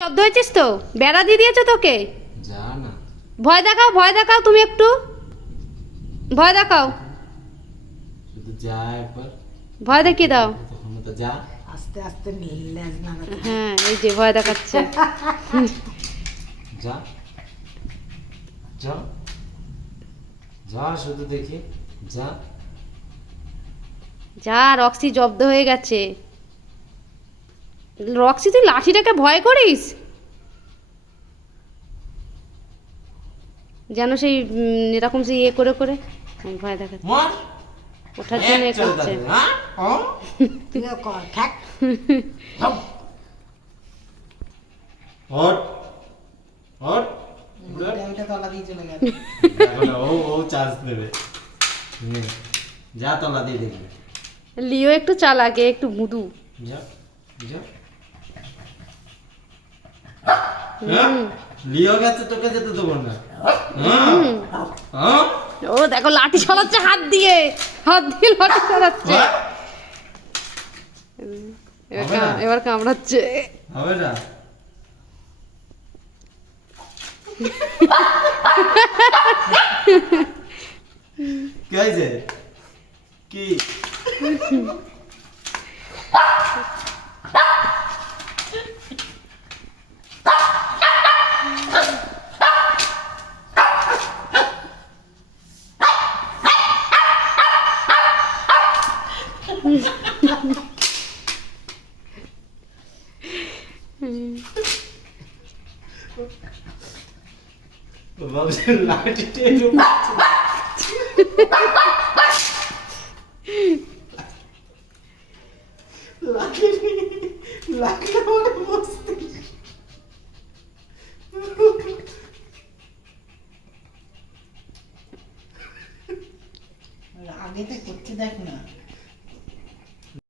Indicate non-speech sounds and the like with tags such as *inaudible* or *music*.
শব্দ হয়েছিস তো? বেড়া দিয়ে দিয়েছ তোকে? ভয় দেখাও ভয় দেখাও তুমি একটু। ভয় দেখাও। শুধু যা একবার। ভয় দেখিয়ে দাও। তখন তো যা। আস্তে আস্তে হ্যাঁ এই যে ভয় দেখাচ্ছে। যা। যা। যা শুধু দেখি। যা। যা রক্সি জব্দ হয়ে গেছে। রক্সি তুই লাঠিটাকে ভয় করিস? যেন সেই এরকম সে ইয়ে করে করে। ভয় দেখাচ্ছে। মার। ওঠার জন্য এ করছে। হ্যাঁ? হ্যাঁ? *laughs* দেখো লিও একটু চালাকে একটু মুদু যা যা? লিও গেছে তোকে যেতে দেবো না। হ্যাঁ? হ্যাঁ? ও দেখো লাঠি হাত দিয়ে। হাত দিয়ে লাঠি হ্যাঁ? এবার কামড়াচ্ছে। হবে না? *laughs* কি হয়েছে কি? লাঠি আমার বসতে আগে তো করতে দেখ না।